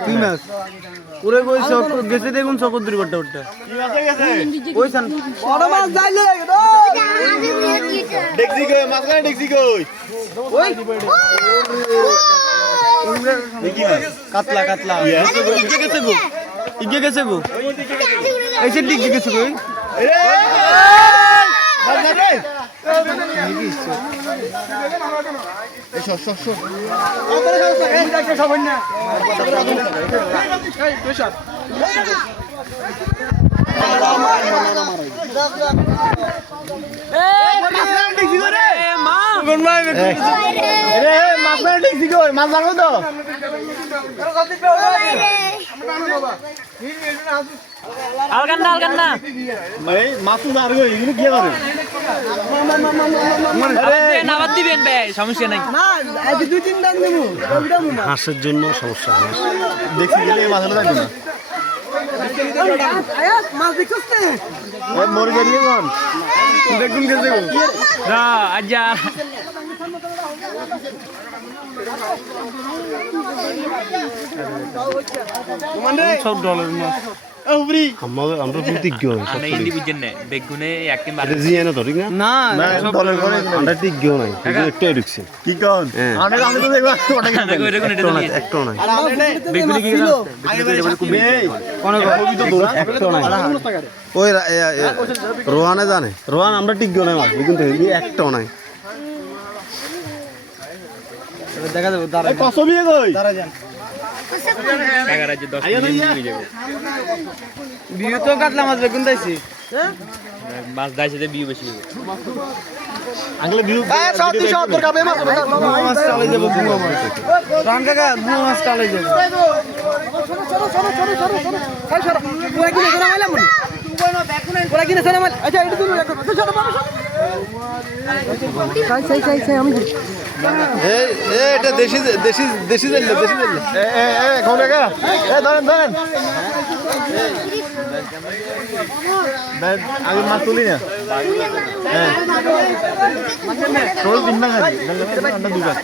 কি মাছ ওরে কই চক্কর গেছে দেখুন চক্কর দূর করতে উঠতে কি মাছ গেছে কইছান বড় মাছ যাইলে দেখছি কই মাছ না দেখছি কই ওই দেখি মাছ কাতলা কাতলা ইগে গেছে গো এই সে দিকে গেছে কই মাছ না রে এই সর সর সর আলগান্না মাছ না আর এগুলো কি করে আবার দিবেন ভাই সমস্যা নাই হাঁসের জন্য সমস্যা হয় দেখছি গেলে মাছটা লাগবে না মরে গেলি কোন দেখুন গেছে গো রা আজ্জা সব ডলার মাছ আমরা প্রতিজ্ঞ আনে ইন্দি বুঝেন না বেগুনে একদিন এটা জিয়ে না তো ঠিক না না ডলার করে আমরা টিজ্ঞ নাই একটু ঢুকছে কি কোন হ্যাঁ। আমি তো দেখবা ওটা আনে কই রেগুন এটা নিয়ে একটু নাই বেগুনে কি একটু নাই ওই রোহানে জানে রোহান আমরা টিজ্ঞ নাই মাছ কিন্তু একটু নাই দেখা যাবে দাঁড়া কত বিয়ে কই দাঁড়া যান 11 যে 10 মিনিট হয়ে যাবে বিয়ে তো কাতলা মাছ বেগুন দাইছি মাছ দাইছে তে বিউ বেশি হবে আগলে বিউ মাছ চালাই যাবো বুয়া মাছ রান কাকা বুয়া মাছ চালাই যাবো এটা দেশি দেশি দেশি জানলে দেশি জানলে কোন জায়গা ধরেন ধরেন আগে মাছ তুলি না হ্যাঁ তিন না দুবার